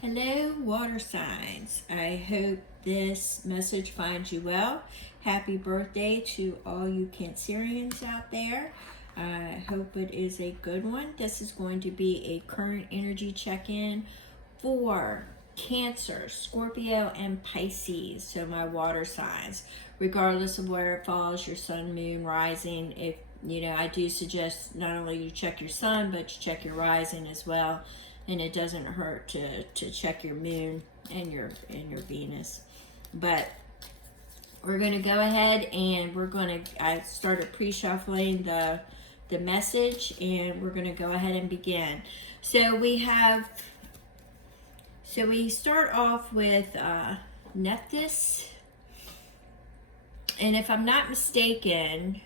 Hello, water signs. I hope this message finds you well. Happy birthday to all you Cancerians out there. I hope it is a good one. This is going to be a current energy check-in for Cancer, Scorpio, and Pisces. So my water signs, regardless of where it falls, your sun, moon, rising. If I do suggest not only you check your sun, but you check your rising as well. And it doesn't hurt to check your moon and your Venus. But we're going to go ahead and I started pre-shuffling the message, and we're going to go ahead and begin. So we start off with Nephthys, and if I'm not mistaken,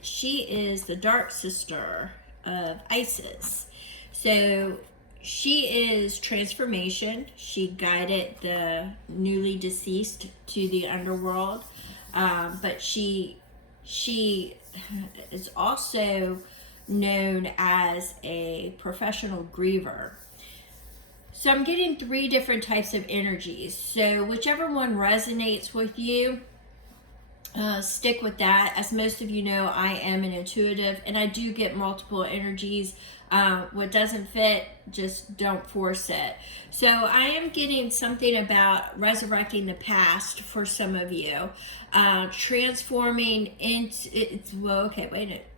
she is the dark sister of Isis. So she is transformation. She guided the newly deceased to the underworld, but she is also known as a professional griever. So I'm getting 3 different types of energies. So whichever one resonates with you, stick with that. As most of you know, I am an intuitive, and I do get multiple energies. What doesn't fit, just don't force it. So I am getting something about resurrecting the past for some of you, transforming into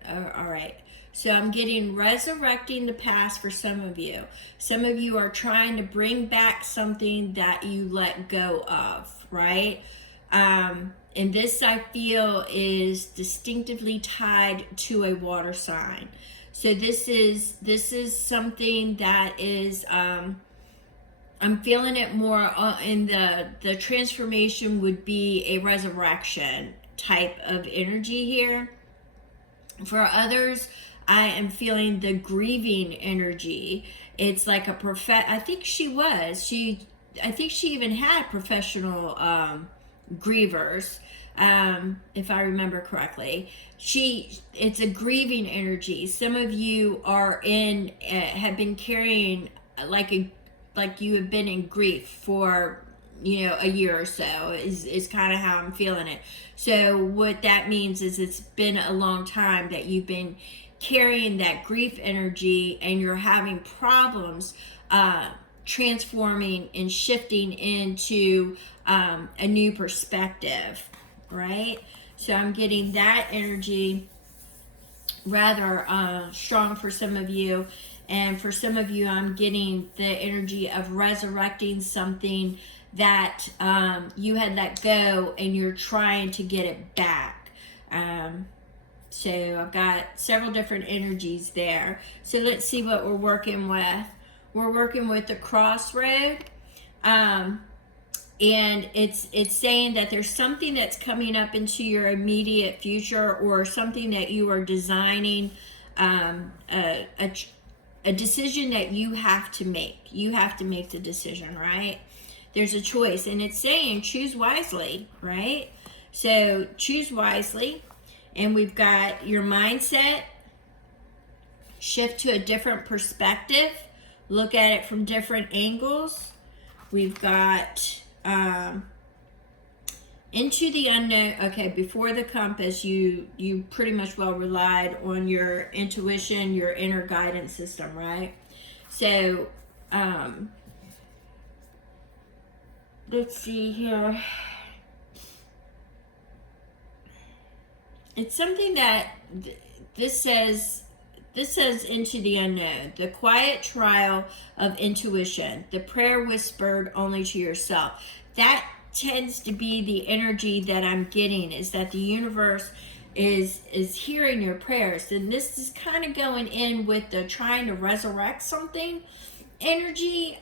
all right. So I'm getting resurrecting the past for some of you. Some of you are trying to bring back something that you let go of, right? And this, I feel, is distinctively tied to a water sign. So this is something that is, I'm feeling it more in the transformation would be a resurrection type of energy here. For others, I am feeling the grieving energy. It's like I think she even had professional grievers, if I remember correctly. It's a grieving energy. Some of you are have been carrying like you have been in grief for a year or so is kind of how I'm feeling it. So what that means is it's been a long time that you've been carrying that grief energy, and you're having problems transforming and shifting into a new perspective, right? So I'm getting that energy rather strong for some of you. And for some of you, I'm getting the energy of resurrecting something that you had let go, and you're trying to get it back. So I've got several different energies there. So let's see what we're working with. We're working with the crossroad. And it's saying that there's something that's coming up into your immediate future, or something that you are designing, a decision that you have to make. You have to make the decision, right? There's a choice, and it's saying choose wisely, right? So choose wisely. And we've got your mindset, shift to a different perspective, look at it from different angles. We've got into the unknown. Okay, before the compass, you pretty much well relied on your intuition, your inner guidance system, right? So let's see here. It's something that this says into the unknown, the quiet trial of intuition, the prayer whispered only to yourself. That tends to be the energy that I'm getting, is that the universe is hearing your prayers. And this is kind of going in with the trying to resurrect something energy.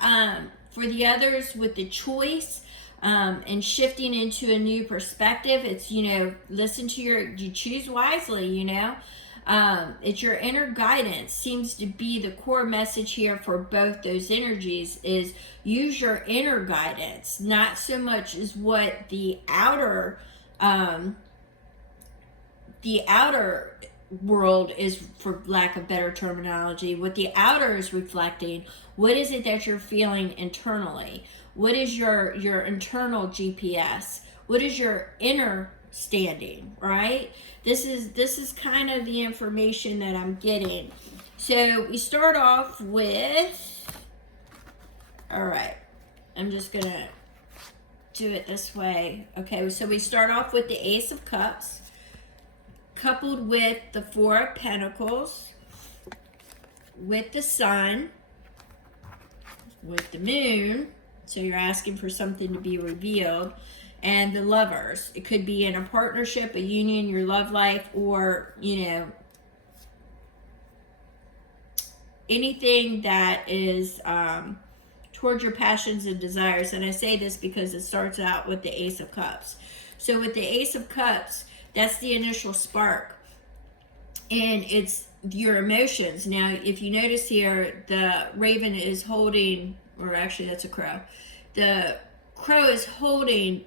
For the others, with the choice, and shifting into a new perspective, it's, listen to you choose wisely, it's your inner guidance seems to be the core message here for both those energies, is use your inner guidance, not so much as what the outer world is, for lack of better terminology, what the outer is reflecting. What is it that you're feeling internally? What is your internal GPS? What is your inner standing, right? This is kind of the information that I'm getting. So we start off with, all right, I'm just gonna do it this way. Okay, so we start off with the Ace of Cups, coupled with the Four of Pentacles, with the Sun, with the Moon, so you're asking for something to be revealed, and the Lovers. It could be in a partnership, a union, your love life, or, you know, anything that is towards your passions and desires. And I say this because it starts out with the Ace of Cups. So with the Ace of Cups, that's the initial spark, and it's your emotions. Now, if you notice here, the raven is holding, or actually that's a crow. The crow is holding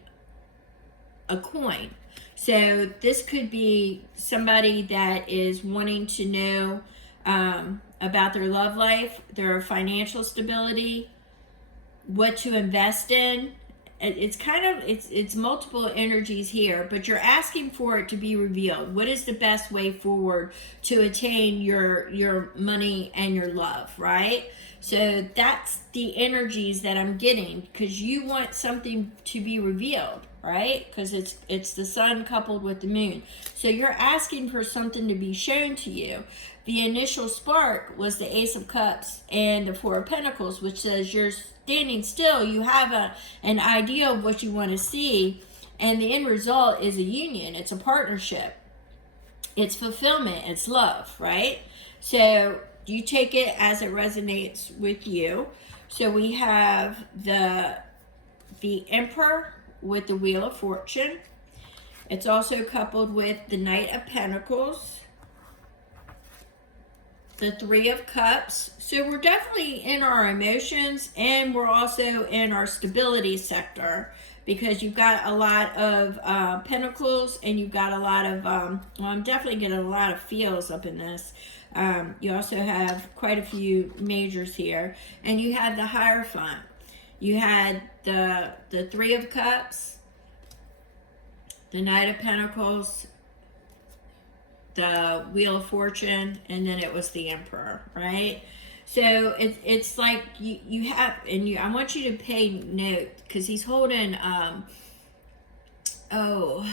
a coin. So this could be somebody that is wanting to know about their love life, their financial stability, what to invest in. It's kind of, it's multiple energies here, but you're asking for it to be revealed. What is the best way forward to attain your money and your love, right? So that's the energies that I'm getting, because you want something to be revealed, right? Because it's the Sun coupled with the Moon. So you're asking for something to be shown to you. The initial spark was the Ace of Cups and the Four of Pentacles, which says you're standing still. You have an idea of what you want to see, and the end result is a union. It's a partnership. It's fulfillment. It's love, right? So you take it as it resonates with you. So we have the Emperor with the Wheel of Fortune. It's also coupled with the Knight of Pentacles, the Three of Cups. So we're definitely in our emotions, and we're also in our stability sector, because you've got a lot of pentacles, and you've got a lot of, well, I'm definitely getting a lot of feels up in this. You also have quite a few majors here, and you have the Hierophant. You had the Three of Cups, the Knight of Pentacles, the Wheel of Fortune, and then it was the Emperor, right? So it's like you have, and I want you to pay note, because he's holding, oh,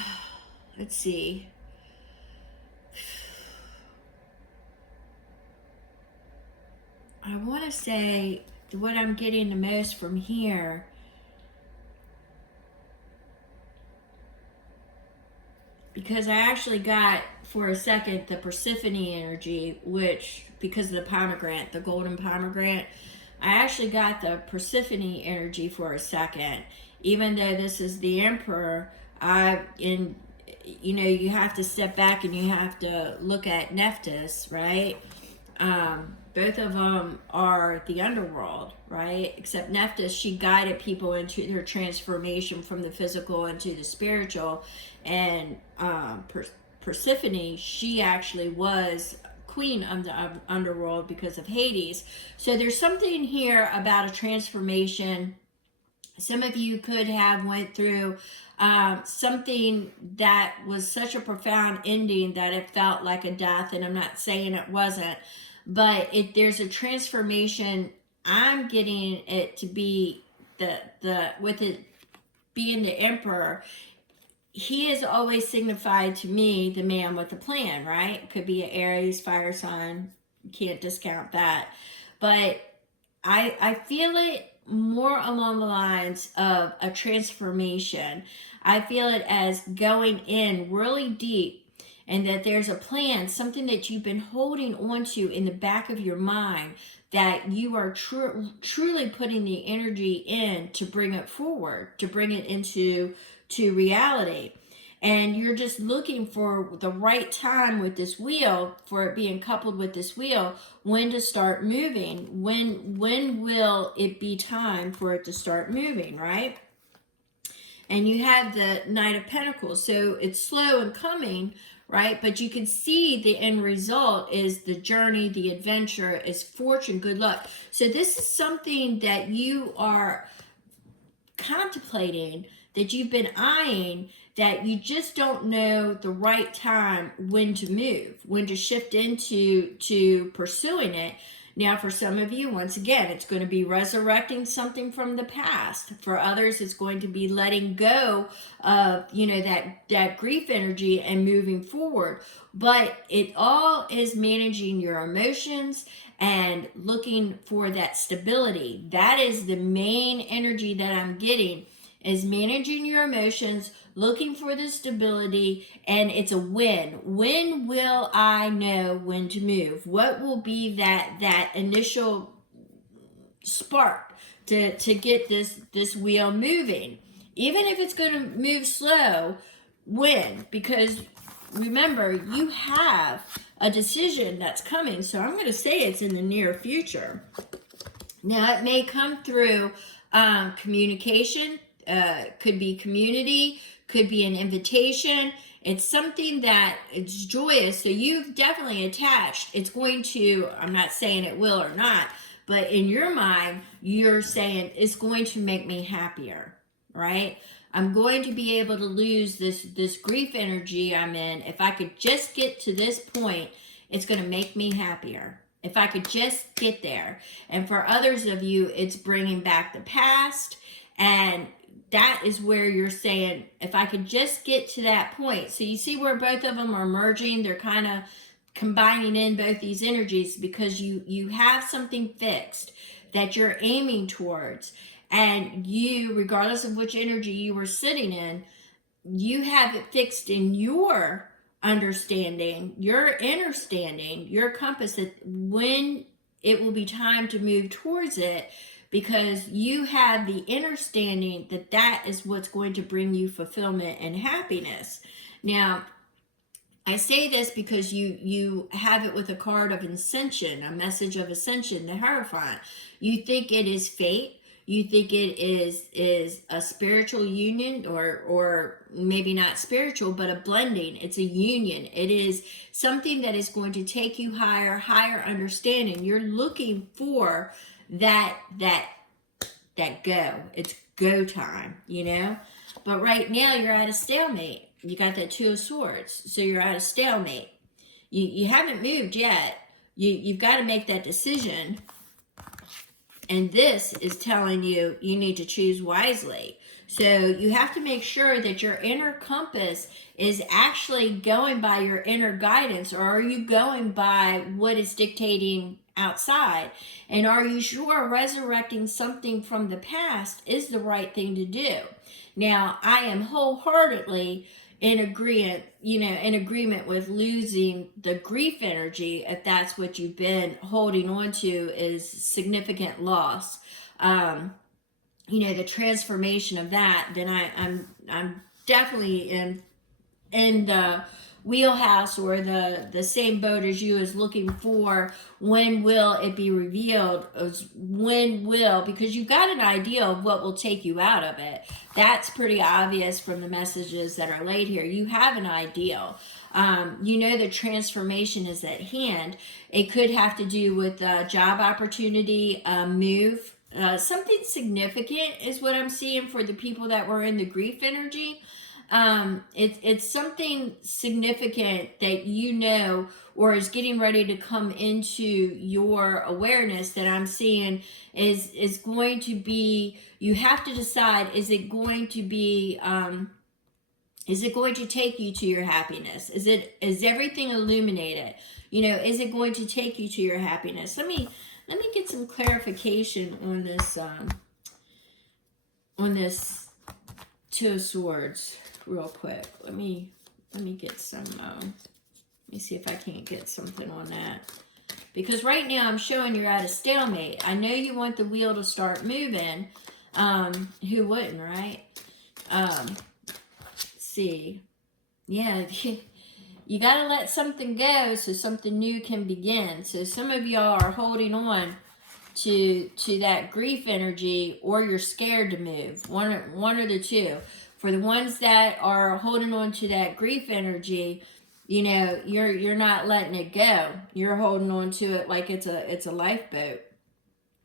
let's see. I want to say what I'm getting the most from here, because I actually got, for a second, the Persephone energy, which, because of the pomegranate, the golden pomegranate, I actually got the Persephone energy for a second. Even though this is the Emperor, you know, you have to step back and you have to look at Nephthys, right? Both of them are the underworld, right? Except Nephthys, she guided people into their transformation from the physical into the spiritual. And Persephone, she actually was queen of the underworld because of Hades. So there's something here about a transformation. Some of you could have went through something that was such a profound ending that it felt like a death, and I'm not saying it wasn't, but there's a transformation. I'm getting it to be with it being the Emperor. He has always signified to me the man with a plan, right? Could be an Aries, fire sign. Can't discount that. But I feel it more along the lines of a transformation. I feel it as going in really deep, and that there's a plan, something that you've been holding onto in the back of your mind, that you are truly putting the energy in to bring it forward, to bring it into reality. And you're just looking for the right time with this wheel, for it being coupled with this wheel, when to start moving. When will it be time for it to start moving, right? And you have the Knight of Pentacles, so it's slow in coming, right? But you can see the end result is the journey, the adventure, is fortune, good luck. So this is something that you are contemplating, that you've been eyeing, that you just don't know the right time when to move, when to shift into pursuing it. Now, for some of you, once again, it's going to be resurrecting something from the past. For others, it's going to be letting go of, that grief energy and moving forward. But it all is managing your emotions and looking for that stability. That is the main energy that I'm getting, is managing your emotions, looking for the stability, and it's a win. When will I know when to move? What will be that initial spark to get this wheel moving? Even if it's going to move slow, when? Because remember, you have a decision that's coming. So I'm going to say it's in the near future. Now, it may come through communication, could be community, could be an invitation. It's something that it's joyous. So you've definitely attached. It's going to, I'm not saying it will or not, but in your mind, you're saying it's going to make me happier, right? I'm going to be able to lose this grief energy I'm in. If I could just get to this point, it's going to make me happier. If I could just get there. And for others of you, it's bringing back the past. And that is where you're saying, if I could just get to that point. So you see where both of them are merging. They're kind of combining in both these energies, because you have something fixed that you're aiming towards. And you, regardless of which energy you were sitting in, you have it fixed in your understanding, your inner standing, your compass, that when it will be time to move towards it, because you have the inner standing that is what's going to bring you fulfillment and happiness. Now, I say this because you have it with a card of ascension, a message of ascension, the Hierophant. You think it is fate. You think it is a spiritual union, or maybe not spiritual, but a blending. It's a union. It is something that is going to take you higher understanding. You're looking for that go. It's go time, But right now you're at a stalemate. You got that Two of Swords, so you're at a stalemate. You haven't moved yet. You've got to make that decision. And this is telling you need to choose wisely. So you have to make sure that your inner compass is actually going by your inner guidance, or are you going by what is dictating outside? And are you sure resurrecting something from the past is the right thing to do? Now, I am wholeheartedly in agreement with losing the grief energy, if that's what you've been holding on to, is significant loss. The transformation of that, then I'm definitely in the wheelhouse, or the same boat as you, is looking for when will it be revealed, because you've got an idea of what will take you out of it. That's pretty obvious from the messages that are laid here. You have an ideal. The transformation is at hand. It could have to do with a job opportunity, a move, something significant is what I'm seeing for the people that were in the grief energy. It's something significant that or is getting ready to come into your awareness, that I'm seeing is going to be, you have to decide, is it going to take you to your happiness? Is everything illuminated? Is it going to take you to your happiness? Let me get some clarification on this Two of Swords real quick. Let me get some, let me see if I can't get something on that. Because right now I'm showing you're at a stalemate. I know you want the wheel to start moving. Who wouldn't, right? See. Yeah, you got to let something go so something new can begin. So some of y'all are holding on to that grief energy, or you're scared to move. One or the two. For the ones that are holding on to that grief energy, you're not letting it go. You're holding on to it like it's a lifeboat.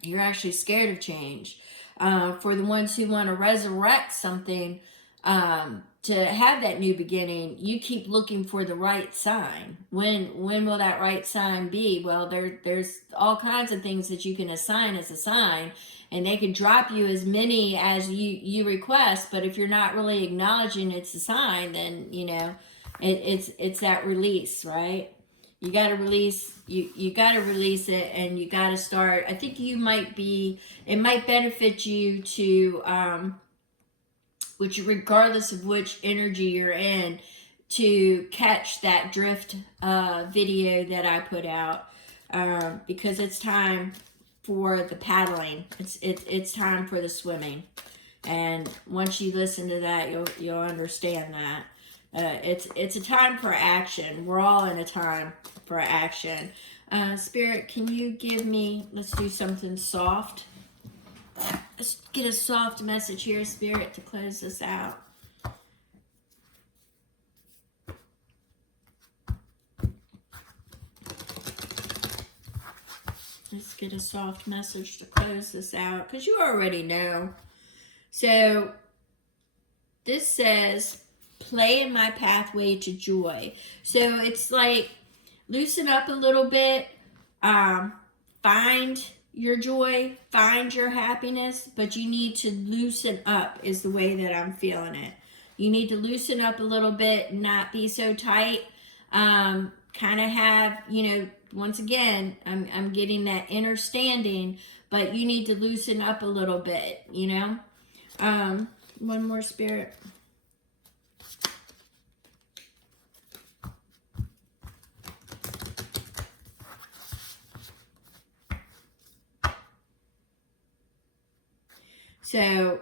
You're actually scared of change. For the ones who want to resurrect something, to have that new beginning, you keep looking for the right sign. When will that right sign be? Well, there's all kinds of things that you can assign as a sign, and they can drop you as many as you request. But if you're not really acknowledging it's a sign, then it's that release, right? You got to release. You got to release it, and you got to start. I think it might benefit you to which, regardless of which energy you're in, to catch that drift video that I put out, because it's time for the paddling. It's time for the swimming, and once you listen to that, you'll understand that. It's a time for action. We're all in a time for action. Spirit, can you give me? Let's do something soft. Let's get a soft message here, Spirit, to close this out. Let's get a soft message to close this out, because you already know. So this says, play in my pathway to joy. So it's like, loosen up a little bit, find your joy, find your happiness, but you need to loosen up is the way that I'm feeling it. You need to loosen up a little bit, not be so tight. Kind of have, once again, I'm getting that inner standing, but you need to loosen up a little bit, One more, Spirit. So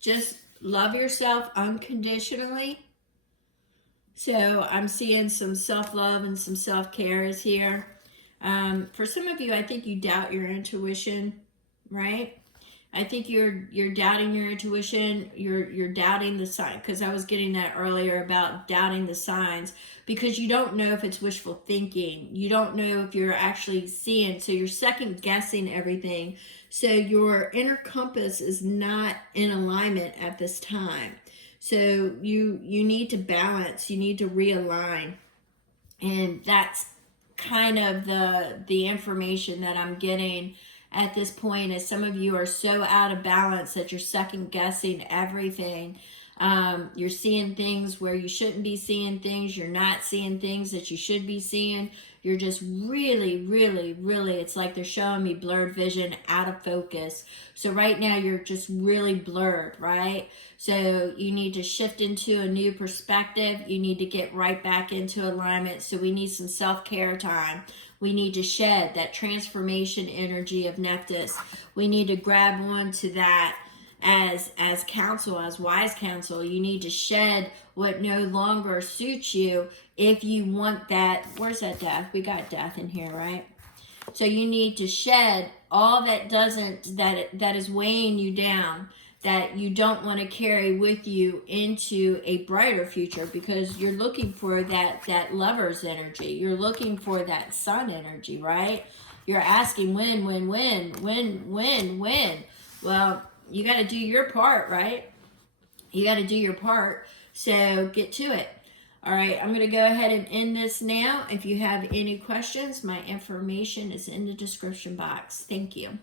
just love yourself unconditionally. So I'm seeing some self-love and some self-care is here. For some of you, I think you doubt your intuition, right? I think you're doubting your intuition. You're doubting the sign, because I was getting that earlier about doubting the signs, because you don't know if it's wishful thinking. You don't know if you're actually seeing. So you're second guessing everything. So your inner compass is not in alignment at this time. So you need to balance. You need to realign, and that's kind of the information that I'm getting at this point. Is some of you are so out of balance that you're second guessing everything. You're seeing things where you shouldn't be seeing things. You're not seeing things that you should be seeing. You're just really, really, really, it's like they're showing me blurred vision, out of focus. So right now you're just really blurred, right? So you need to shift into a new perspective. You need to get right back into alignment. So we need some self-care time. We need to shed that transformation energy of Nephthys. We need to grab onto that as counsel, as wise counsel. You need to shed what no longer suits you if you want that. Where's that death? We got death in here, right? So you need to shed all that that is weighing you down, that you don't want to carry with you into a brighter future, because you're looking for that lover's energy. You're looking for that sun energy, right? You're asking when. Well, you got to do your part, right? You got to do your part. So get to it. All right, I'm going to go ahead and end this now. If you have any questions, my information is in the description box. Thank you.